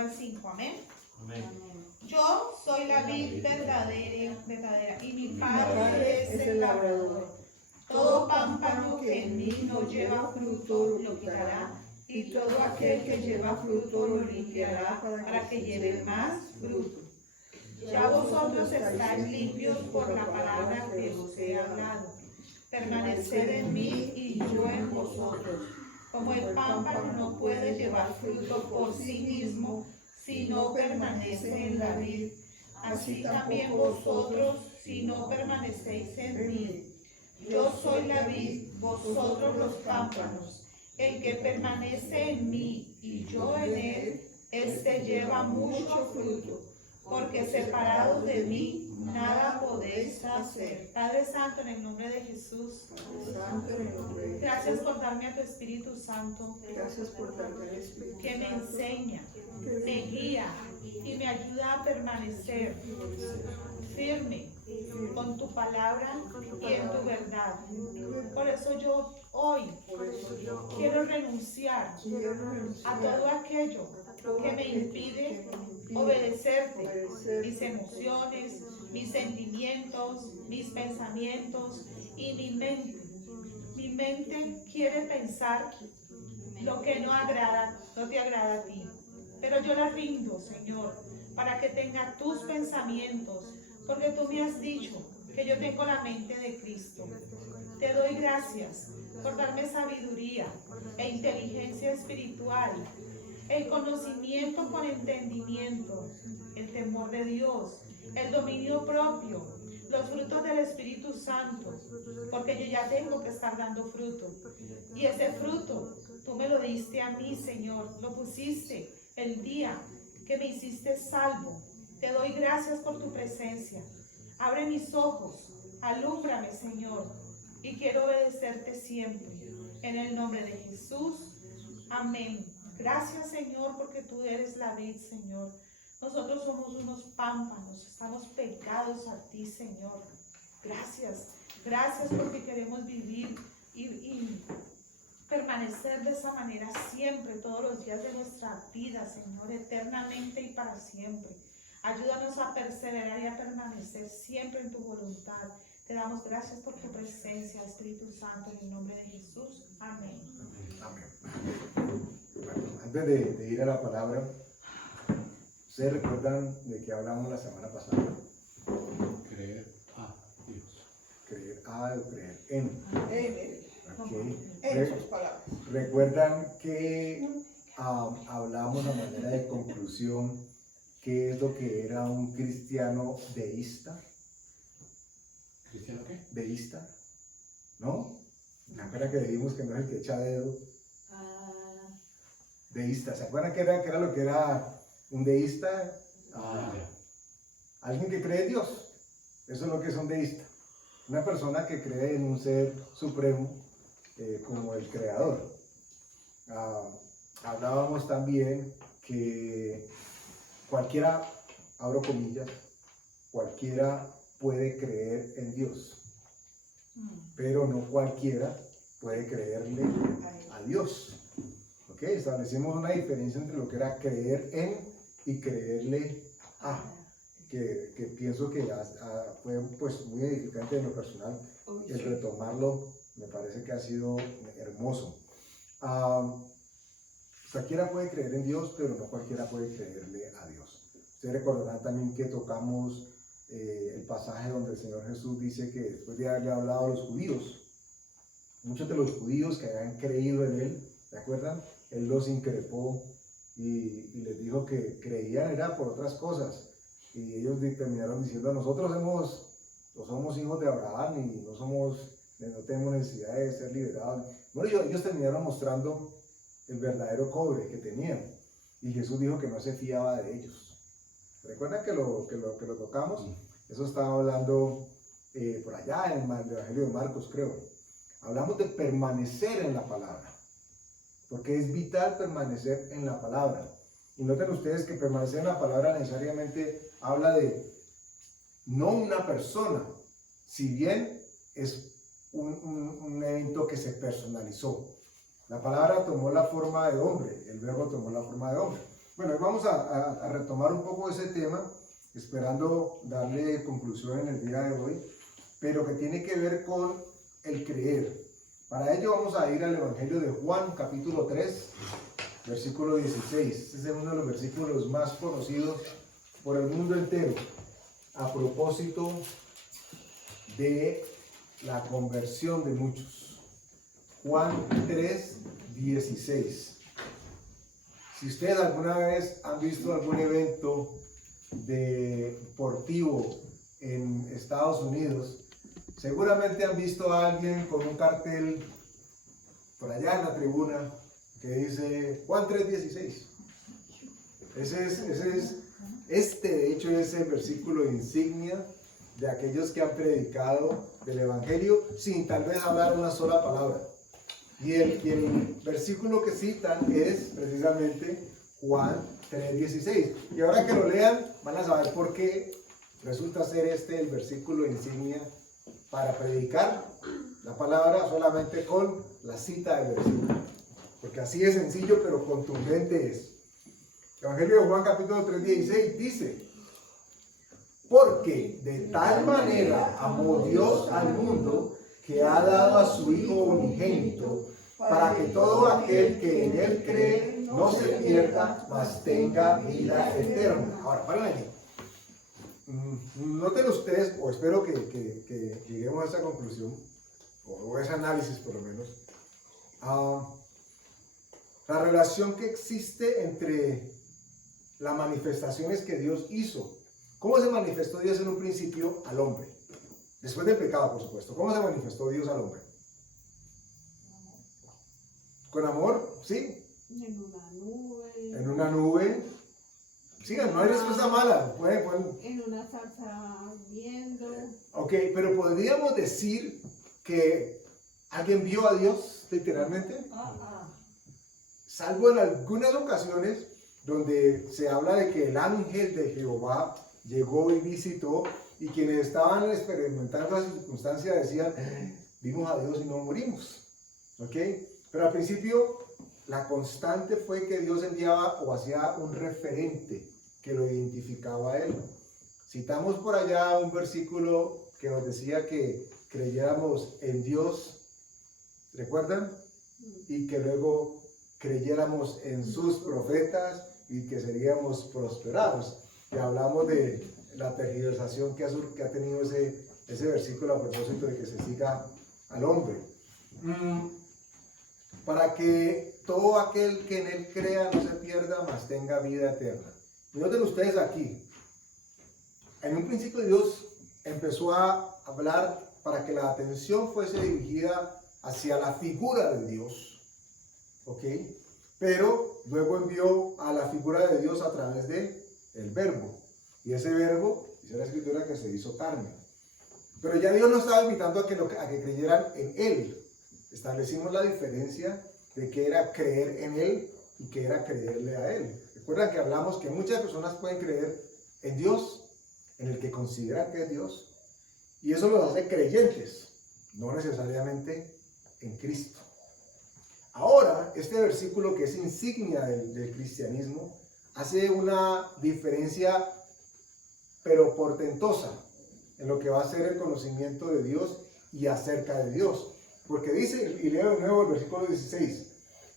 al 5. Amén. Amén. Yo soy la vid verdadera y mi Padre es el labrador. Todo pámpano que en mí no lleva fruto lo quitará, y todo aquel que lleva fruto lo limpiará para que lleve más fruto. Ya vosotros estáis limpios por la palabra que os he hablado. Permaneced en mí y yo en vosotros. Como el pámpano no puede llevar fruto por sí mismo si no permanece en la vid, así también vosotros si no permanecéis en mí. Yo soy la vid, vosotros los pámpanos. El que permanece en mí y yo en él, éste lleva mucho fruto, porque separados de mí nada podéis hacer. Padre Santo, en el nombre de Jesús, gracias por darme a tu Espíritu Santo, Gracias por darme el Espíritu que me Santo, enseña, que me guía y me ayuda a permanecer firme con tu palabra y en tu verdad. Por eso yo hoy por eso yo quiero renunciar quiero a renunciar todo aquello que me impide obedecerte, mis emociones, mis sentimientos, mis pensamientos y mi mente. Mi mente quiere pensar lo que no te agrada a ti. Pero yo la rindo, Señor, para que tenga tus pensamientos, porque tú me has dicho que yo tengo la mente de Cristo. Te doy gracias por darme sabiduría e inteligencia espiritual, el conocimiento con entendimiento, el temor de Dios, el dominio propio, los frutos del Espíritu Santo, porque yo ya tengo que estar dando fruto. Y ese fruto tú me lo diste a mí, Señor, lo pusiste el día que me hiciste salvo. Te doy gracias por tu presencia. Abre mis ojos, alúmbrame, Señor, y quiero obedecerte siempre. En el nombre de Jesús, amén. Gracias, Señor, porque tú eres la vid, Señor. Nosotros somos unos pámpanos, estamos pegados a ti, Señor. Gracias, gracias porque queremos vivir y permanecer de esa manera siempre, todos los días de nuestra vida, Señor, eternamente y para siempre. Ayúdanos a perseverar y a permanecer siempre en tu voluntad. Te damos gracias por tu presencia, Espíritu Santo, en el nombre de Jesús. Amén. Amén. Bueno, antes de ir a la palabra, ¿ustedes recuerdan de qué hablamos la semana pasada? Creer a Dios. Creer a o creer en. Okay. en sus palabras. ¿Recuerdan que hablamos a manera de conclusión qué es lo que era un cristiano deísta? ¿Cristiano qué? ¿Deísta? ¿No? ¿Se acuerdan que dijimos que no es el que echa dedo? Deísta. ¿Se acuerdan qué era lo que era un deísta? Alguien que cree en Dios. Eso es lo que es un deísta. Una persona que cree en un ser supremo como el creador. Hablábamos también que cualquiera, abro comillas, cualquiera puede creer en Dios, pero no cualquiera puede creerle a Dios. ¿Ok? Establecimos una diferencia entre lo que era creer en y creerle a, que pienso que fue pues muy edificante en lo personal. El retomarlo me parece que ha sido hermoso. Cualquiera puede creer en Dios, pero no cualquiera puede creerle a Dios. Ustedes recordarán también que tocamos el pasaje donde el Señor Jesús dice que después de haberle hablado a los judíos, muchos de los judíos que habían creído en Él, ¿se acuerdan? Él los increpó y les dijo que creían era por otras cosas. Y ellos terminaron diciendo, nosotros somos hijos de Abraham y no tenemos necesidad de ser liberados. Bueno, ellos terminaron mostrando el verdadero cobre que tenían. Y Jesús dijo que no se fiaba de ellos. ¿Recuerdan que lo tocamos? Eso estaba hablando por allá en el Evangelio de Marcos, creo. Hablamos de permanecer en la palabra. Porque es vital permanecer en la palabra. Y noten ustedes que permanecer en la palabra necesariamente habla de no una persona, si bien es un evento que se personalizó. La palabra tomó la forma de hombre, el verbo tomó la forma de hombre. Bueno, vamos a retomar un poco ese tema, esperando darle conclusión en el día de hoy, pero que tiene que ver con el creer. Para ello vamos a ir al Evangelio de Juan, capítulo 3, versículo 16. Este es uno de los versículos más conocidos por el mundo entero, a propósito de la conversión de muchos. Juan 3, 16. Si ustedes alguna vez han visto algún evento deportivo en Estados Unidos, seguramente han visto a alguien con un cartel por allá en la tribuna que dice Juan 3:16. Este de hecho es el versículo insignia de aquellos que han predicado del Evangelio sin tal vez hablar una sola palabra. Y el versículo que citan es precisamente Juan 3:16. Y ahora que lo lean van a saber por qué resulta ser este el versículo insignia para predicar la palabra solamente con la cita del versículo. Porque así es sencillo pero contundente es. Evangelio de Juan capítulo 3:16 dice: porque de tal manera amó Dios al mundo que ha dado a su Hijo unigénito, para que todo aquel que en Él cree no se pierda, mas tenga vida eterna. Ahora, paren aquí. Noten ustedes, o espero que lleguemos a esa conclusión, o ese análisis por lo menos, la relación que existe entre las manifestaciones que Dios hizo. ¿Cómo se manifestó Dios en un principio al hombre? Después del pecado, por supuesto. ¿Cómo se manifestó Dios al hombre? ¿Con amor? ¿Sí? En una nube. En una nube. Sigan, no hay respuesta mala. Pueden. En una zarza viendo. Ok, pero podríamos decir que alguien vio a Dios, literalmente. Salvo en algunas ocasiones donde se habla de que el ángel de Jehová llegó y visitó, y quienes estaban experimentando la circunstancia decían, vimos a Dios y no morimos. ¿Ok? Pero al principio la constante fue que Dios enviaba o hacía un referente que lo identificaba a Él. Citamos por allá un versículo que nos decía que creyéramos en Dios, ¿recuerdan? Y que luego creyéramos en sus profetas y que seríamos prosperados. Y hablamos de la tergiversación que ha tenido ese versículo a propósito de que se siga al hombre. Para que todo aquel que en Él crea no se pierda, mas tenga vida eterna. Y noten ustedes aquí, en un principio Dios empezó a hablar para que la atención fuese dirigida hacia la figura de Dios, ¿ok? Pero luego envió a la figura de Dios a través de el verbo, y ese verbo, dice la escritura, que se hizo carne. Pero ya Dios no estaba invitando a que creyeran en Él. Establecimos la diferencia de que era creer en Él y que era creerle a Él. Recuerdan que hablamos que muchas personas pueden creer en Dios, en el que consideran que es Dios, y eso los hace creyentes, no necesariamente en Cristo. Ahora, este versículo que es insignia del cristianismo, hace una diferencia, pero portentosa, en lo que va a ser el conocimiento de Dios y acerca de Dios. Porque dice, y leo de nuevo el versículo 16,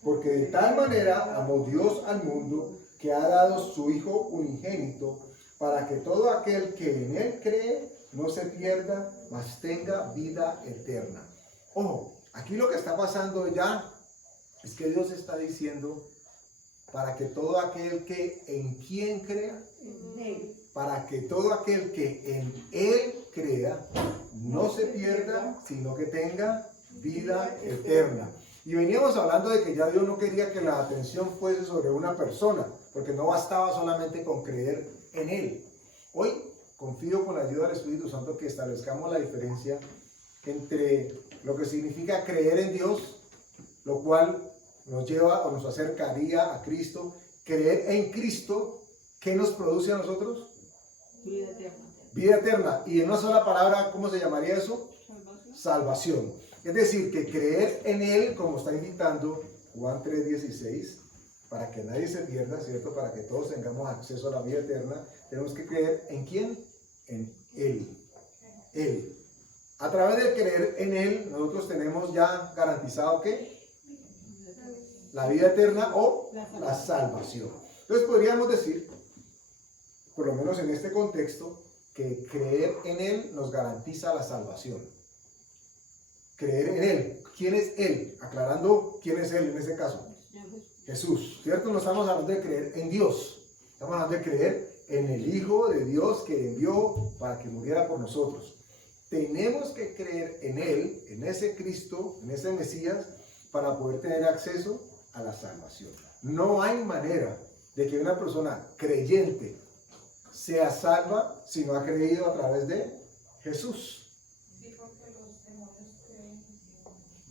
porque de tal manera amó Dios al mundo que ha dado su Hijo unigénito, para que todo aquel que en Él cree no se pierda, mas tenga vida eterna. Ojo, aquí lo que está pasando ya es que Dios está diciendo, para que todo aquel que en quien crea, para que todo aquel que en Él crea no se pierda, sino que tenga vida eterna. Y veníamos hablando de que ya Dios no quería que la atención fuese sobre una persona, porque no bastaba solamente con creer en Él. Hoy confío con la ayuda del Espíritu Santo que establezcamos la diferencia entre lo que significa creer en Dios, lo cual nos lleva o nos acercaría a Cristo. Creer en Cristo, ¿qué nos produce a nosotros? Vida eterna. Vida eterna. Y en una sola palabra, ¿cómo se llamaría eso? Salvación. Es decir, que creer en Él, como está invitando Juan 3:16, para que nadie se pierda, ¿cierto? Para que todos tengamos acceso a la vida eterna, tenemos que creer ¿en quién? En Él. Él. A través de creer en Él, nosotros tenemos ya garantizado ¿qué? La vida eterna o la salvación. Entonces podríamos decir, por lo menos en este contexto, que creer en Él nos garantiza la salvación. Creer en Él. ¿Quién es Él? Aclarando quién es Él en este caso. Jesús, ¿cierto? No estamos hablando de creer en Dios. Estamos hablando de creer en el Hijo de Dios que envió para que muriera por nosotros. Tenemos que creer en Él, en ese Cristo, en ese Mesías, para poder tener acceso a la salvación. No hay manera de que una persona creyente sea salva si no ha creído a través de Jesús.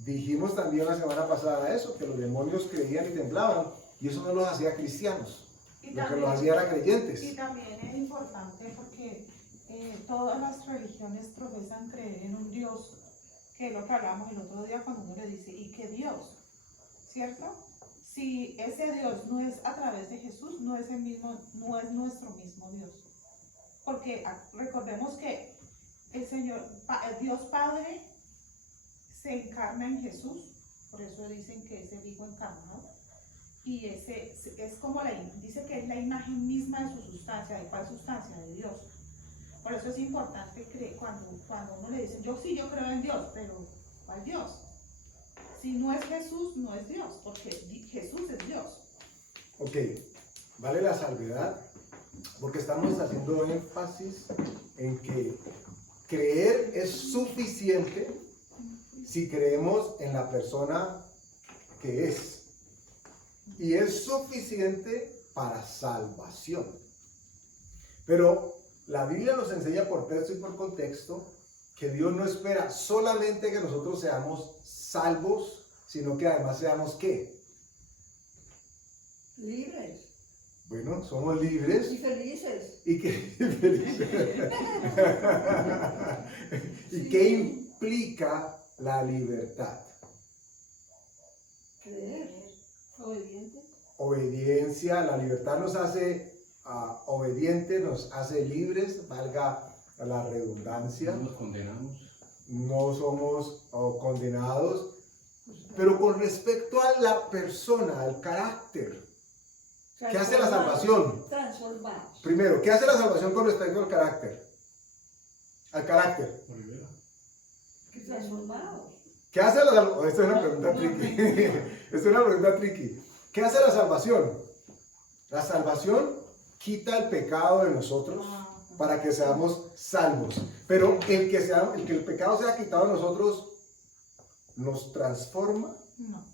Dijimos también la semana pasada eso, que los demonios creían y temblaban, y eso no los hacía cristianos, lo que los hacía era creyentes. Y también es importante porque todas las religiones profesan creer en un Dios, que es lo que hablamos el otro día cuando uno le dice, ¿y qué Dios? ¿Cierto? Si ese Dios no es a través de Jesús, no es el mismo, no es nuestro mismo Dios. Porque recordemos que el Señor, Dios Padre, se encarna en Jesús, por eso dicen que es el Hijo encarnado, y ese es como dice que es la imagen misma de su sustancia. ¿De cuál sustancia? De Dios. Por eso es importante creer, cuando uno le dice, yo creo en Dios, pero ¿cuál Dios? Si no es Jesús, no es Dios, porque Jesús es Dios. Ok, vale la salvedad, porque estamos haciendo énfasis en que creer es suficiente si creemos en la persona que es. Y es suficiente para salvación. Pero la Biblia nos enseña por texto y por contexto que Dios no espera solamente que nosotros seamos salvos, sino que además seamos ¿qué? Libres Bueno, somos libres y felices. y ¿y qué implica la libertad? Creer. Obediente. Obediencia. La libertad nos hace obedientes, nos hace libres, valga la redundancia. No nos condenamos. No somos condenados, pero con respecto a la persona, al carácter, ¿qué hace la salvación? Transformados. Primero, ¿qué hace la salvación con respecto al carácter? Al carácter. Olivera. Transformados. ¿Qué hace la salvación? Esta es una pregunta tricky. Esta es una pregunta tricky. ¿Qué hace la salvación? La salvación quita el pecado de nosotros para que seamos salvos. Pero el que el pecado sea quitado de nosotros, ¿nos transforma? No.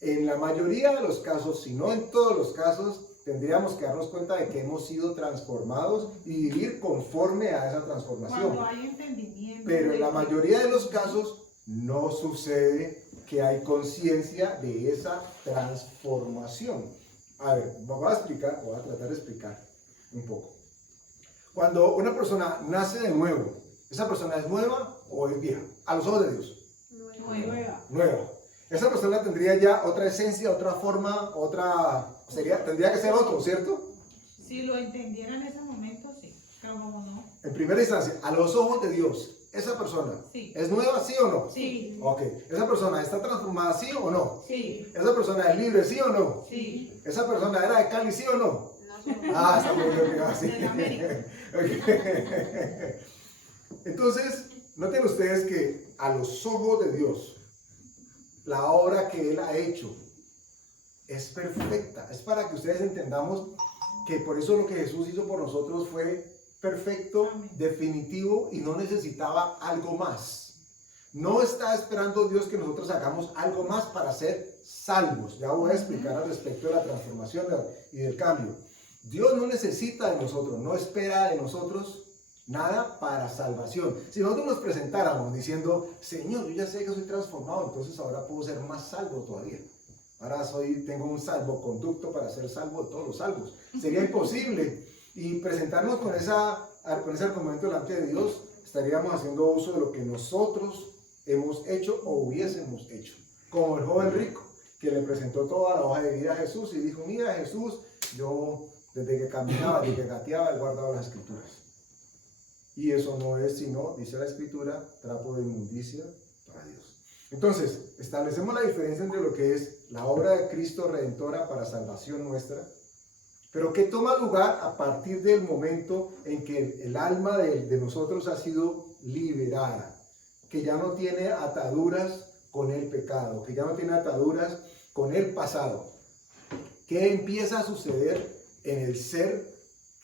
En la mayoría de los casos, si no en todos los casos, tendríamos que darnos cuenta de que hemos sido transformados y vivir conforme a esa transformación. Cuando hay entendimiento. Pero en la mayoría de los casos no sucede que hay conciencia de esa transformación. A ver, voy a tratar de explicar un poco. Cuando una persona nace de nuevo, ¿esa persona es nueva o es vieja? A los ojos de Dios. Nueva. Nueva. Esa persona tendría ya otra esencia, otra forma, tendría que ser otro, ¿cierto? Si lo entendiera en ese momento, sí. Pero como no. En primera instancia, a los ojos de Dios, ¿esa persona Sí. es nueva, sí o no? Sí. Ok. ¿Esa persona está transformada, sí o no? Sí. ¿Esa persona es libre, sí o no? Sí. ¿Esa persona era de Cali, sí o no? Ah, está muy bien, sí. De América. Ok. Entonces, noten ustedes que a los ojos de Dios, la obra que Él ha hecho es perfecta. Es para que ustedes entendamos que por eso lo que Jesús hizo por nosotros fue perfecto, Amén. definitivo y no necesitaba algo más. No está esperando Dios que nosotros hagamos algo más para ser salvos. Ya voy a explicar al respecto de la transformación y del cambio. Dios no necesita de nosotros, no espera de nosotros nada para salvación. Si nosotros nos presentáramos diciendo, Señor, yo ya sé que soy transformado, entonces ahora puedo ser más salvo todavía. Ahora tengo un salvoconducto para ser salvo de todos los salvos. Sería imposible. Y presentarnos con ese argumento delante de Dios, estaríamos haciendo uso de lo que nosotros hemos hecho o hubiésemos hecho. Como el joven rico, que le presentó toda la hoja de vida a Jesús y dijo, mira Jesús, yo desde que caminaba, desde que gateaba, he guardado las escrituras. Y eso no es sino, dice la escritura, trapo de inmundicia para Dios. Entonces, establecemos la diferencia entre lo que es la obra de Cristo redentora para salvación nuestra, pero que toma lugar a partir del momento en que el alma de nosotros ha sido liberada, que ya no tiene ataduras con el pecado, que ya no tiene ataduras con el pasado. ¿Qué empieza a suceder en el ser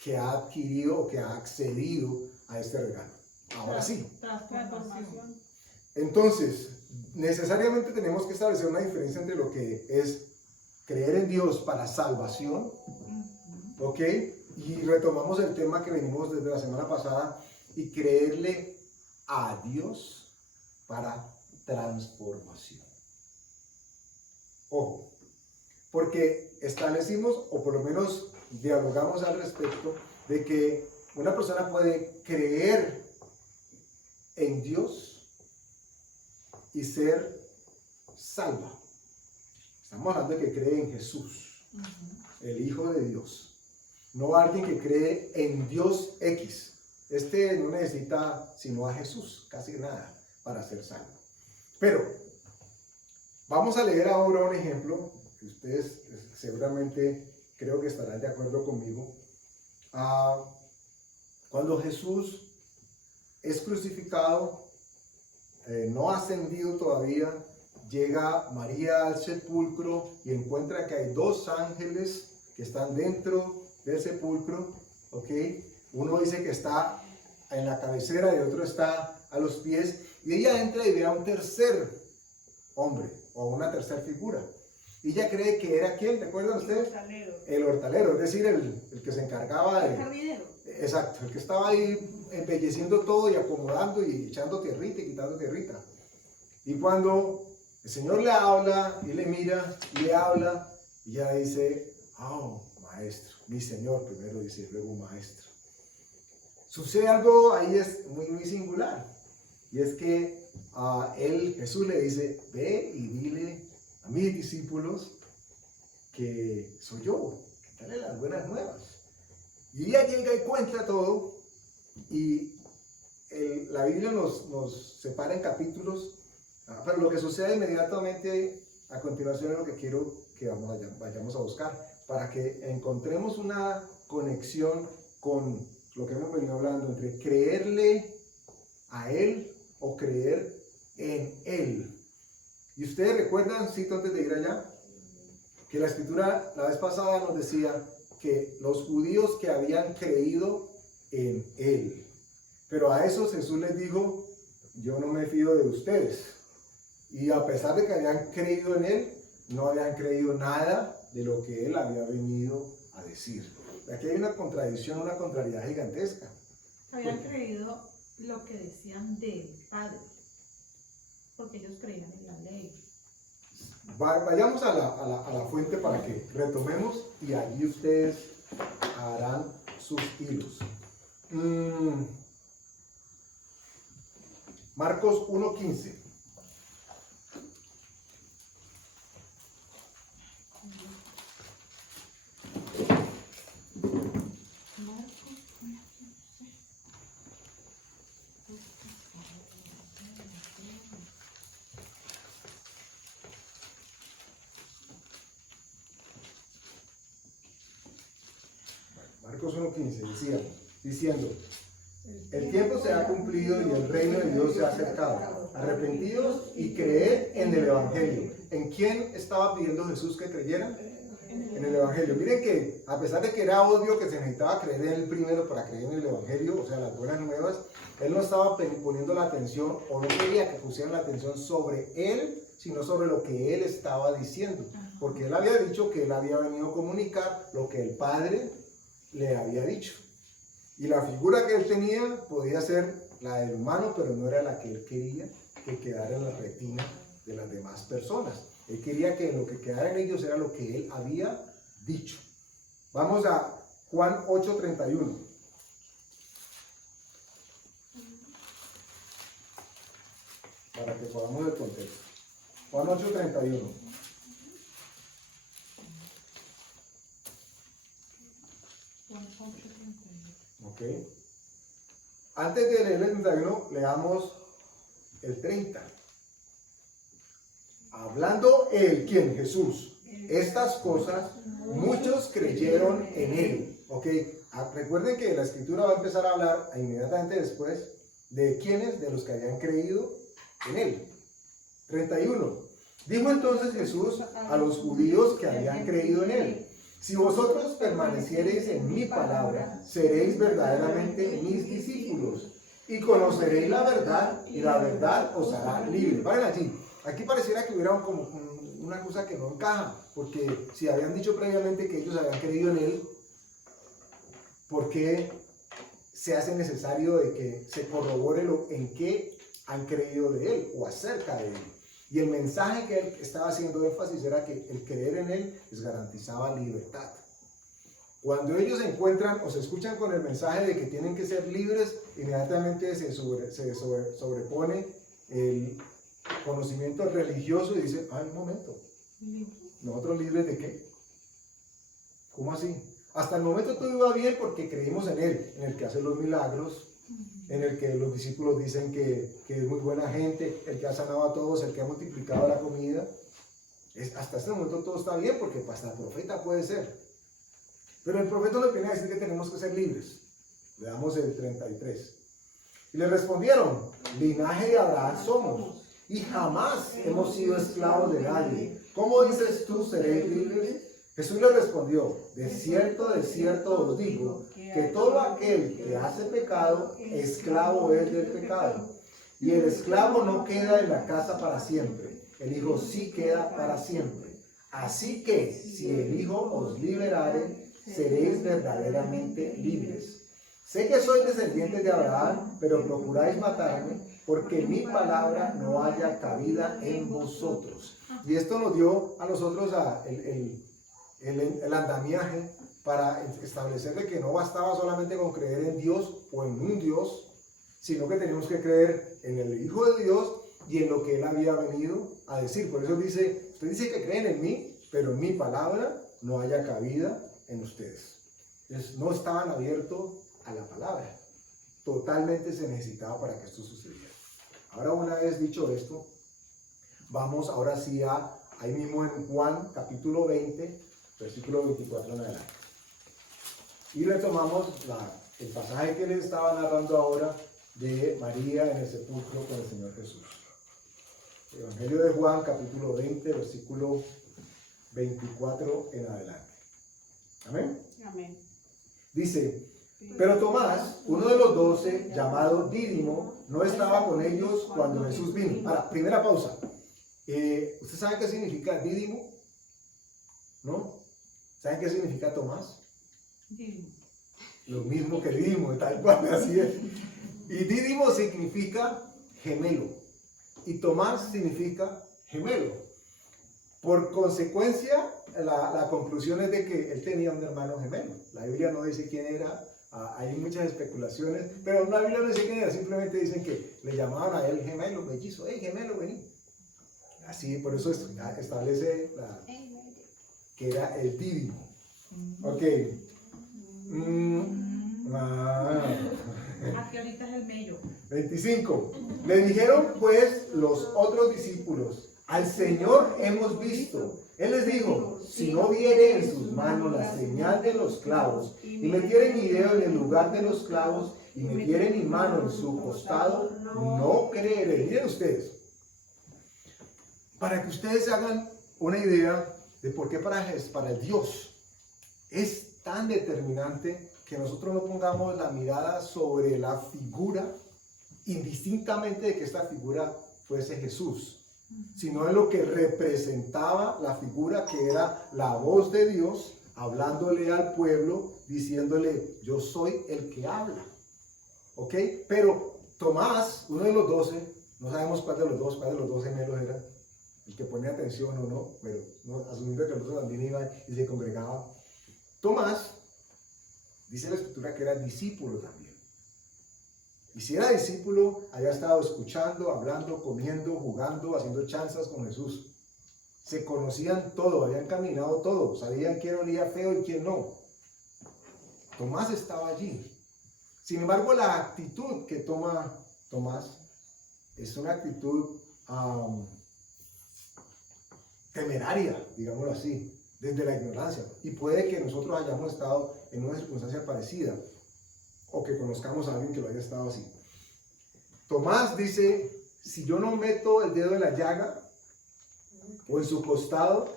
que ha adquirido o que ha accedido a este regalo? Ahora sí. Transformación. Entonces, necesariamente tenemos que establecer una diferencia entre lo que es creer en Dios para salvación, ¿ok? Y retomamos el tema que venimos desde la semana pasada, y creerle a Dios para transformación. Ojo, porque establecimos, o por lo menos dialogamos al respecto, de que una persona puede creer en Dios y ser salva. Estamos hablando de que cree en Jesús, el Hijo de Dios. No alguien que cree en Dios X. Este no necesita sino a Jesús, casi nada, para ser salvo. Pero vamos a leer ahora un ejemplo que ustedes seguramente creo que estarán de acuerdo conmigo. Cuando Jesús es crucificado, no ha ascendido todavía, llega María al sepulcro y encuentra que hay dos ángeles que están dentro del sepulcro, ¿ok? Uno dice que está en la cabecera y otro está a los pies, y ella entra y ve a un tercer hombre o una tercera figura. Y ella cree que era ¿quién? ¿Recuerdan ustedes? El hortalero, es decir, el que se encargaba de... El jardinero. Exacto, el que estaba ahí embelleciendo todo y acomodando y echando tierrita y quitando tierrita. Y cuando el Señor le habla y le mira y le habla, y ella dice, oh, maestro, mi Señor, primero dice, luego maestro. Sucede algo ahí es muy singular, y es que Jesús le dice, ve y dile a mis discípulos que soy yo, que dale las buenas nuevas. Y ella llega y cuenta todo, y la Biblia nos separa en capítulos, pero lo que sucede inmediatamente a continuación es lo que quiero que vayamos a buscar, para que encontremos una conexión con lo que hemos venido hablando, entre creerle a Él o creer en Él. Y ustedes recuerdan, cito antes de ir allá, que la escritura la vez pasada nos decía que los judíos que habían creído en Él, pero a esos Jesús les dijo, yo no me fío de ustedes. Y a pesar de que habían creído en Él, no habían creído nada de lo que Él había venido a decir. Aquí hay una contradicción, una contrariedad gigantesca. Habían creído lo que decían del Padre, porque ellos creían en la ley. Vayamos a la fuente para que retomemos y allí ustedes harán sus hilos. Marcos 1:15. Marcos 1:15 diciendo, el tiempo se ha cumplido y el reino de Dios se ha acercado. Arrepentidos y creed en el Evangelio. ¿En quién estaba pidiendo Jesús que creyeran? En el Evangelio. Miren que a pesar de que era obvio que se necesitaba creer en él primero para creer en el Evangelio, o sea, las buenas nuevas, él no estaba poniendo la atención, o no quería que pusieran la atención sobre él, sino sobre lo que él estaba diciendo. Porque él había dicho que él había venido a comunicar lo que el Padre le había dicho. Y la figura que él tenía podía ser la del humano, pero no era la que él quería que quedara en la retina de las demás personas. Él quería que lo que quedara en ellos era lo que él había dicho. Vamos a Juan 8:31. Para que podamos ver el contexto. Juan 8:31. ¿Ok? Antes de leer el 31, leamos el 30. Hablando él, ¿quién? Jesús. Estas cosas, muchos creyeron en él. ¿Ok? Recuerden que la escritura va a empezar a hablar inmediatamente después de quiénes, de los que habían creído en él. 31. Dijo entonces Jesús a los judíos que habían creído en él: si vosotros permaneciereis en mi palabra, seréis verdaderamente mis discípulos, y conoceréis la verdad, y la verdad os hará libres. Paren allí. Aquí pareciera que hubiera como una cosa que no encaja, porque si habían dicho previamente que ellos habían creído en él, ¿por qué se hace necesario de que se corrobore en qué han creído de él o acerca de él? Y el mensaje que él estaba haciendo énfasis era que el creer en él les garantizaba libertad. Cuando ellos se encuentran o se escuchan con el mensaje de que tienen que ser libres, inmediatamente se sobrepone el conocimiento religioso y dicen: ay, un momento, ¿nosotros libres de qué? ¿Cómo así? Hasta el momento todo iba bien porque creímos en él, en el que hace los milagros, en el que los discípulos dicen que es muy buena gente, el que ha sanado a todos, el que ha multiplicado la comida. Hasta este momento todo está bien porque hasta el profeta puede ser. Pero el profeta nos viene a decir que tenemos que ser libres. Leamos el 33. Y le respondieron: linaje de Abraham somos, y jamás hemos sido esclavos de nadie. ¿Cómo dices tú, seréis libres? Jesús le respondió: de cierto os digo, que todo aquel que hace pecado, esclavo es del pecado. Y el esclavo no queda en la casa para siempre, el Hijo sí queda para siempre. Así que, si el Hijo os liberare, seréis verdaderamente libres. Sé que sois descendientes de Abraham, pero procuráis matarme, porque mi palabra no haya cabida en vosotros. Y esto nos dio a nosotros el andamiaje para establecer de que no bastaba solamente con creer en Dios o en un Dios, sino que tenemos que creer en el Hijo de Dios y en lo que Él había venido a decir. Por eso dice: usted dice que creen en mí, pero en mi palabra no haya cabida en ustedes. Entonces, no estaban abiertos a la palabra. Totalmente se necesitaba para que esto sucediera. Ahora, una vez dicho esto, vamos ahora sí ahí mismo en Juan capítulo 20, versículo 24 en adelante. Y retomamos el pasaje que les estaba narrando ahora de María en el sepulcro con el Señor Jesús. Evangelio de Juan capítulo 20, versículo 24 en adelante. Amén. Amén. Dice: pero Tomás, uno de los 12, llamado Dídimo, no estaba con ellos cuando Jesús vino. Ahora, primera pausa. ¿Usted sabe qué significa Dídimo? ¿No? ¿Saben qué significa Tomás? Dídimo. Lo mismo que Dídimo, tal cual, así es. Y Dídimo significa gemelo. Y Tomás significa gemelo. Por consecuencia, la conclusión es de que él tenía un hermano gemelo. La Biblia no dice quién era, hay muchas especulaciones, pero la Biblia no dice quién era, simplemente dicen que le llamaban a él gemelo, mellizo. ¡Hey, gemelo, vení! Así, por eso establece que era el Dídimo. Ok. Aquí ahorita es el mello. 25. Le dijeron pues los otros discípulos: al Señor hemos visto. Él les dijo: si no viere en sus manos la señal de los clavos, y metiere mi dedo en el lugar de los clavos, y metiere mi mano en su costado, no creeré. Miren ustedes, para que ustedes se hagan una idea de por qué para el Dios es tan determinante que nosotros no pongamos la mirada sobre la figura, indistintamente de que esta figura fuese Jesús, sino en lo que representaba la figura, que era la voz de Dios hablándole al pueblo, diciéndole: yo soy el que habla. ¿Ok? Pero Tomás, uno de los 12, no sabemos cuál de los dos gemelos era, el que ponía atención o no, pero asumiendo que el otro también iba y se congregaba. Tomás, dice la escritura que era discípulo también. Y si era discípulo, había estado escuchando, hablando, comiendo, jugando, haciendo chanzas con Jesús. Se conocían todo, habían caminado todo, sabían quién olía feo y quién no. Tomás estaba allí. Sin embargo, la actitud que toma Tomás es una actitud temeraria, digámoslo así, desde la ignorancia. Y puede que nosotros hayamos estado en una circunstancia parecida o que conozcamos a alguien que lo haya estado así. Tomás dice, si yo no meto el dedo en la llaga o en su costado,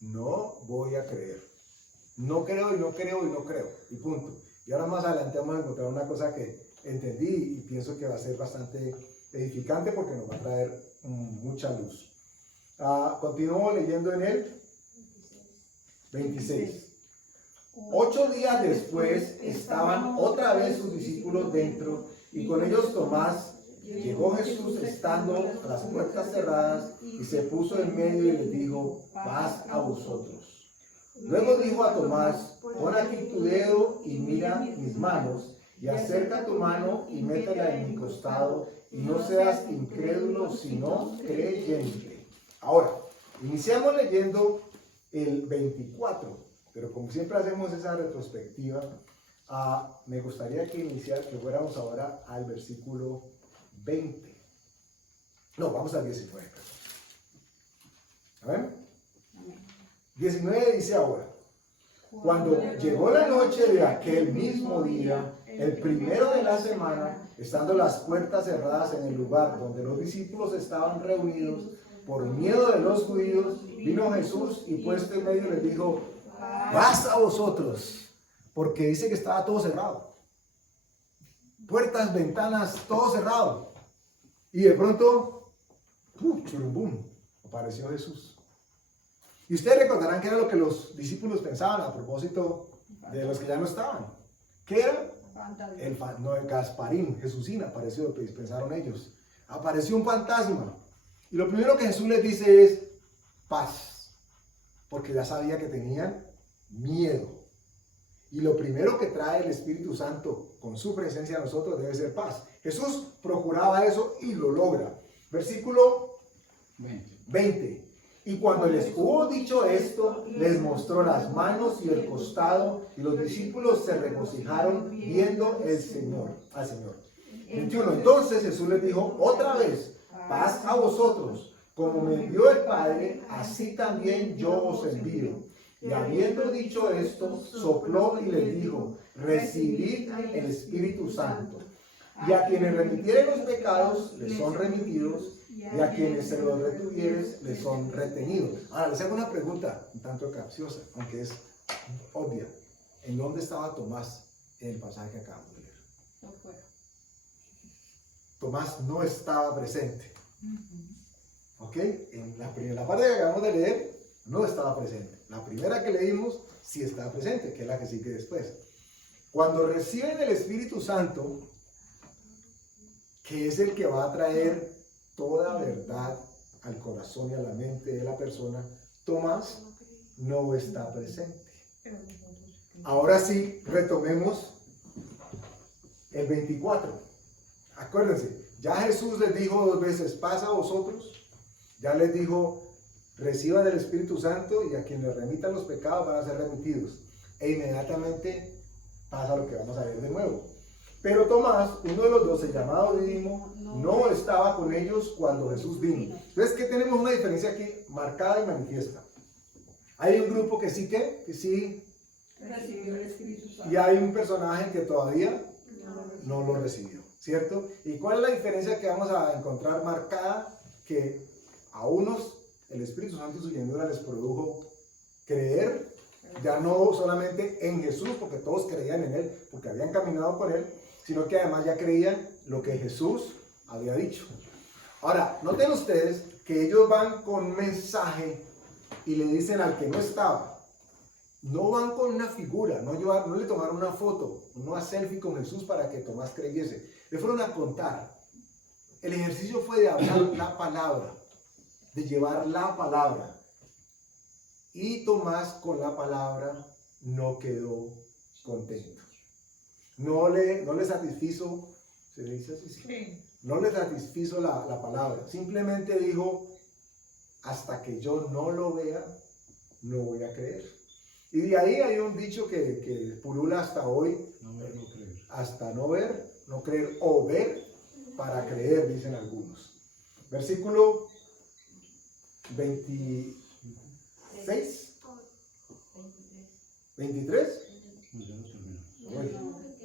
no voy a creer. No creo y no creo y no creo. Y punto. Y ahora más adelante vamos a encontrar una cosa que entendí y pienso que va a ser bastante edificante porque nos va a traer mucha luz. Continúo leyendo en el 26. 8 días después estaban otra vez sus discípulos dentro y con ellos Tomás. Llegó Jesús estando a las puertas cerradas y se puso en medio y les dijo, paz a vosotros. Luego dijo a Tomás, pon aquí tu dedo y mira mis manos, y acerca tu mano y métela en mi costado, y no seas incrédulo, sino creyente. Ahora, iniciamos leyendo el 24, pero como siempre hacemos esa retrospectiva, me gustaría que fuéramos ahora al versículo 20. No, vamos al 19. ¿Amén? 19 dice ahora, cuando llegó la noche de aquel mismo día, el primero de la semana, estando las puertas cerradas en el lugar donde los discípulos estaban reunidos, por miedo de los judíos, vino Jesús y puesto en medio les dijo, paz a vosotros, porque dice que estaba todo cerrado. Puertas, ventanas, todo cerrado. Y de pronto, churumbum, apareció Jesús. Y ustedes recordarán que era lo que los discípulos pensaban a propósito de los que ya no estaban. ¿Qué era? El Gasparín, Jesucín apareció, pensaron ellos. Apareció un fantasma. Y lo primero que Jesús les dice es paz. Porque ya sabía que tenían miedo. Y lo primero que trae el Espíritu Santo con su presencia a nosotros debe ser paz. Jesús procuraba eso y lo logra. Versículo 20. Y cuando les hubo dicho esto, les mostró las manos y el costado, y los discípulos se regocijaron viendo al Señor. 21. Entonces Jesús les dijo otra vez, paz a vosotros, como me envió el Padre, así también yo os envío. Y habiendo dicho esto, sopló y les dijo, recibid el Espíritu Santo. Y a quienes remitieren los pecados, les son remitidos, y a quienes se los retuvieres, les son retenidos. Ahora, les hago una pregunta, un tanto capciosa, aunque es obvia. ¿En dónde estaba Tomás en el pasaje que acabamos de leer? Tomás no estaba presente. ¿Ok? En la parte que acabamos de leer, no estaba presente. La primera que leímos, sí estaba presente, que es la que sigue después. Cuando reciben el Espíritu Santo, que es el que va a traer toda verdad al corazón y a la mente de la persona, Tomás no está presente. Ahora sí, retomemos el 24. Acuérdense, ya Jesús les dijo 2 veces, paz a vosotros. Ya les dijo, reciban el Espíritu Santo y a quien les remitan los pecados van a ser remitidos. E inmediatamente pasa lo que vamos a ver de nuevo. Pero Tomás, uno de los 12, llamado Dídimo, no estaba con ellos cuando Jesús vino. Entonces, ¿qué tenemos? Una diferencia aquí marcada y manifiesta. Hay un grupo que sí recibió el Espíritu Santo. Y hay un personaje que todavía no lo recibió, ¿cierto? ¿Y cuál es la diferencia que vamos a encontrar marcada? Que a unos el Espíritu Santo y su llenura les produjo creer, ya no solamente en Jesús, porque todos creían en Él, porque habían caminado con Él, sino que además ya creían lo que Jesús había dicho. Ahora, noten ustedes que ellos van con un mensaje y le dicen al que no estaba, no van con una figura, no le tomaron una foto, una selfie con Jesús para que Tomás creyese, le fueron a contar. El ejercicio fue de hablar la palabra, de llevar la palabra. Y Tomás con la palabra no quedó contento. No le satisfizo, ¿se dice así? Sí. No le satisfizo la palabra. Simplemente dijo, hasta que yo no lo vea, no voy a creer. Y de ahí hay un dicho que pulula hasta hoy. No verlo creer. hasta no ver, no creer, o ver para creer, dicen algunos. Versículo 26, 23,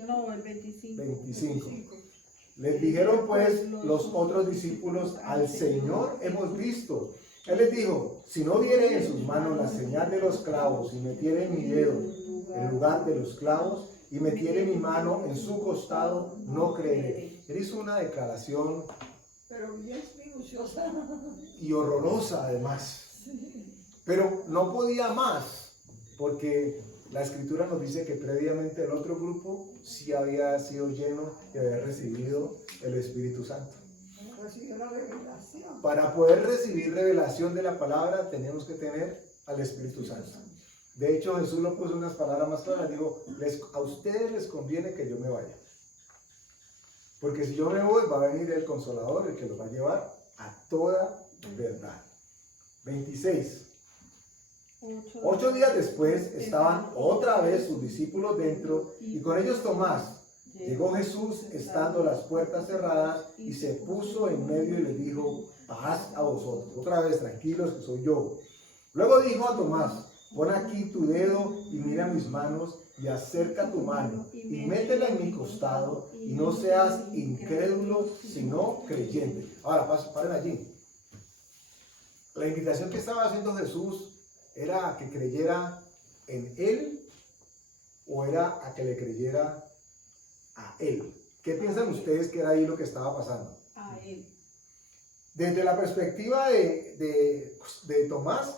No, el 25. 25. Les dijeron pues los otros discípulos, al Señor hemos visto. Él les dijo, si no viere en sus manos la señal de los clavos y metiere mi dedo en lugar de los clavos y metiere mi mano en su costado, no creeré. Él hizo una declaración Pero bien minuciosa. y horrorosa además. Pero no podía más, porque la escritura nos dice que previamente el otro grupo sí había sido lleno y había recibido el Espíritu Santo. Recibió la revelación. Para poder recibir revelación de la palabra tenemos que tener al Espíritu Santo. De hecho, Jesús lo puso en unas palabras más claras. Digo, a ustedes les conviene que yo me vaya. Porque si yo me voy, va a venir el Consolador, el que los va a llevar a toda verdad. 26. 8 días después estaban otra vez sus discípulos dentro y con ellos Tomás. Llegó Jesús estando las puertas cerradas y se puso en medio y les dijo, paz a vosotros. Otra vez, tranquilos, que soy yo. Luego dijo a Tomás, pon aquí tu dedo y mira mis manos y acerca tu mano y métela en mi costado y no seas incrédulo sino creyente. Ahora, paren allí. La invitación que estaba haciendo Jesús era a que creyera en Él o era a que le creyera a Él. ¿Qué piensan ustedes que era ahí lo que estaba pasando? A Él. Desde la perspectiva de Tomás,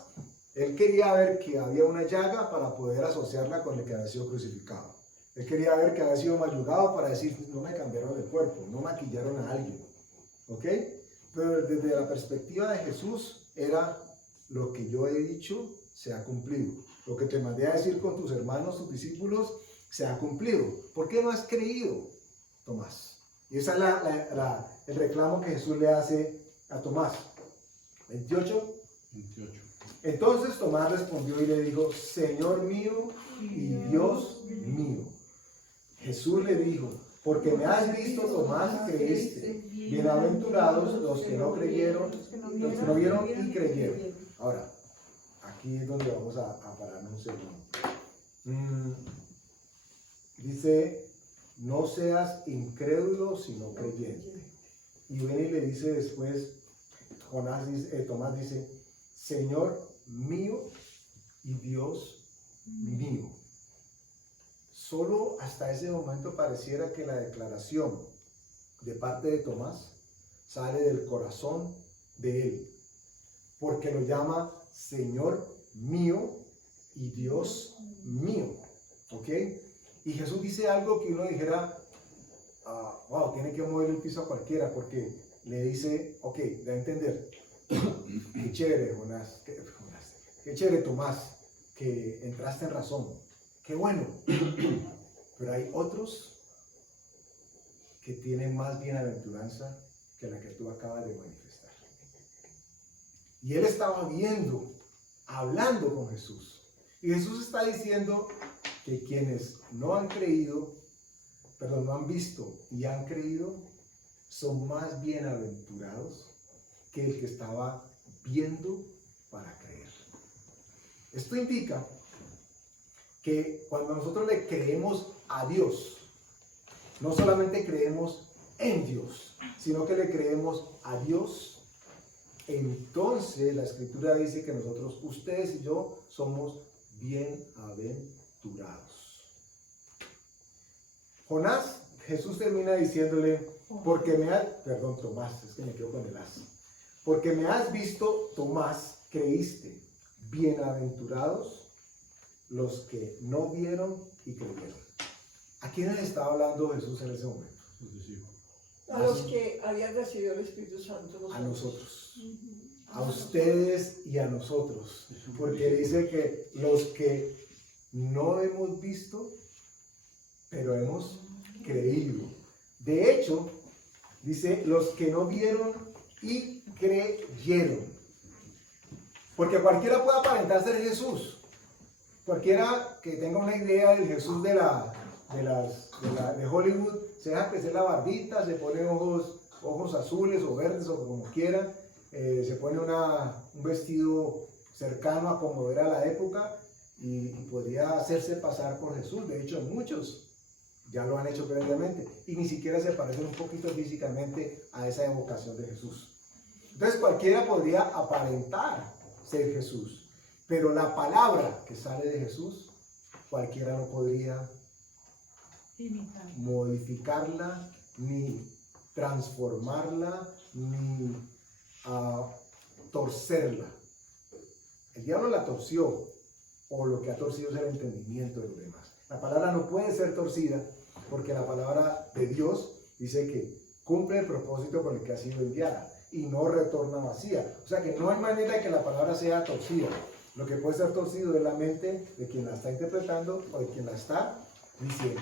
él quería ver que había una llaga para poder asociarla con el que había sido crucificado. Él quería ver que había sido mayugado para decir, no me cambiaron el cuerpo, no maquillaron a alguien. ¿Ok? Pero desde la perspectiva de Jesús era lo que yo he dicho se ha cumplido. Lo que te mandé a decir con tus hermanos, tus discípulos, se ha cumplido. ¿Por qué no has creído, Tomás? Y ese es el reclamo que Jesús le hace a Tomás. 28. Entonces Tomás respondió y le dijo, Señor mío y Dios mío. Jesús le dijo, porque me has visto, Tomás, creíste. Bienaventurados los que no creyeron, los que no vieron y creyeron. Ahora, aquí es donde vamos a pararnos un segundo. Dice, no seas incrédulo sino creyente. Y viene y le dice después, Tomás dice, Señor mío y Dios mío. Solo hasta ese momento pareciera que la declaración de parte de Tomás sale del corazón de él, porque lo llama Señor mío y Dios mío. ¿Ok? Y Jesús dice algo que uno dijera, wow, tiene que mover el piso a cualquiera, porque le dice, ok, da a entender, qué chévere, Jonás, qué chévere, Tomás, que entraste en razón, qué bueno, pero hay otros que tienen más bienaventuranza que la que tú acabas de manifestar. Y él estaba viendo, hablando con Jesús, y Jesús está diciendo que quienes no han creído, perdón, no han visto y han creído, son más bienaventurados que el que estaba viendo para creer. Esto indica que cuando nosotros le creemos a Dios, no solamente creemos en Dios, sino que le creemos a Dios, entonces la Escritura dice que nosotros, ustedes y yo, somos bienaventurados. Jonás, Jesús termina diciéndole, Tomás, es que me quedo con el as. Porque me has visto, Tomás, creíste. Bienaventurados los que no vieron y creyeron. ¿A quiénes estaba hablando Jesús en ese momento? A los que habían recibido el Espíritu Santo. A nosotros. A ustedes y a nosotros. Porque dice que los que no hemos visto, pero hemos creído. De hecho, dice los que no vieron y creyeron. Porque cualquiera puede aparentar ser Jesús. Cualquiera que tenga una idea del Jesús de la de Hollywood, se deja crecer la barbita, se pone ojos azules o verdes o como quiera, se pone un vestido cercano a como era la época y podría hacerse pasar por Jesús. De hecho, muchos ya lo han hecho previamente y ni siquiera se parecen un poquito físicamente a esa evocación de Jesús. Entonces cualquiera podría aparentar ser Jesús, pero la palabra que sale de Jesús, cualquiera no podría modificarla, ni transformarla, ni torcerla. El diablo la torció, o lo que ha torcido es el entendimiento de los demás. La palabra no puede ser torcida, porque la palabra de Dios dice que cumple el propósito por el que ha sido enviada y no retorna vacía. O sea que no hay manera de que la palabra sea torcida. Lo que puede ser torcido es la mente de quien la está interpretando o de quien la está diciendo.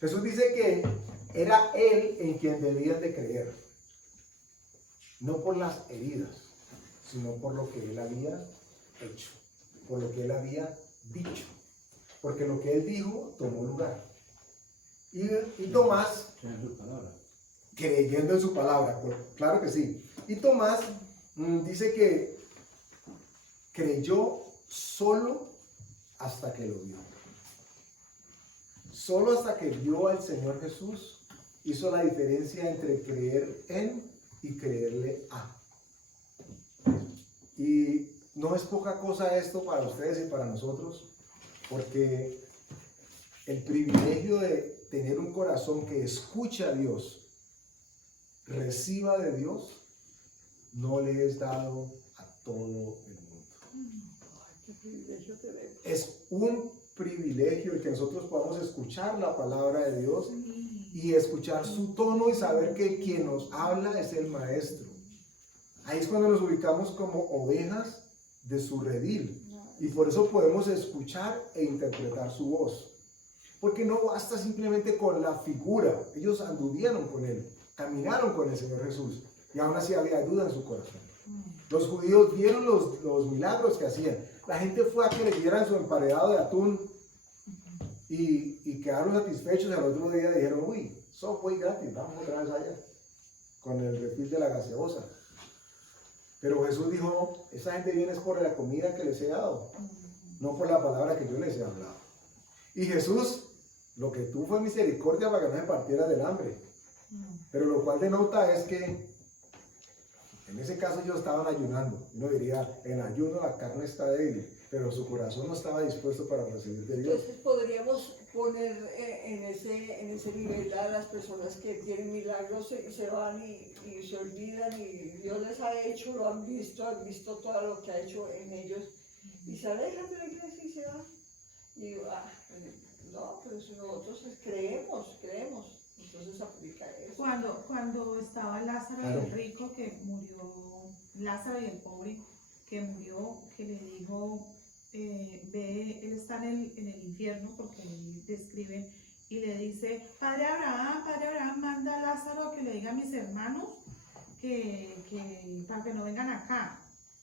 Jesús dice que era Él en quien debían de creer, no por las heridas, sino por lo que Él había hecho, por lo que Él había dicho, porque lo que Él dijo tomó lugar. Y Tomás, creyendo en su palabra, claro que sí. Y Tomás dice que creyó solo hasta que lo vio. Solo hasta que vio al Señor Jesús hizo la diferencia entre creer en y creerle a. Y no es poca cosa esto para ustedes y para nosotros, porque el privilegio de tener un corazón que escucha a Dios, reciba de Dios, no le es dado a todo el mundo. Ay, qué privilegio tenemos. Es un privilegio el que nosotros podamos escuchar la palabra de Dios y escuchar su tono y saber que quien nos habla es el Maestro. Ahí es cuando nos ubicamos como ovejas de su redil y por eso podemos escuchar e interpretar su voz. Porque no basta simplemente con la figura. Ellos anduvieron con él, caminaron con el Señor Jesús y aún así había duda en su corazón. Los judíos vieron los milagros que hacían. La gente fue a que le dieran su emparedado de atún y quedaron satisfechos. Al otro día dijeron, uy, eso fue gratis, vamos otra vez allá con el refil de la gaseosa. Pero Jesús dijo, esa gente viene es por la comida que les he dado, no por la palabra que yo les he hablado. Y Jesús, lo que tuvo fue misericordia para que no se partiera del hambre. Pero lo cual denota es que en ese caso ellos estaban ayunando. Uno diría, en ayuno la carne está débil, pero su corazón no estaba dispuesto para recibir de Dios. Entonces podríamos poner en ese nivel a las personas que tienen milagros y se van y se olvidan y Dios les ha hecho, lo han visto todo lo que ha hecho en ellos y se alejan de la iglesia y se van. Y no, pero si nosotros creemos, entonces aplica eso. Cuando estaba Lázaro y el rico que murió, Lázaro y el pobre que murió, que le dijo, él está en el infierno, porque él describe, y le dice, Padre Abraham, manda a Lázaro que le diga a mis hermanos que para que no vengan acá.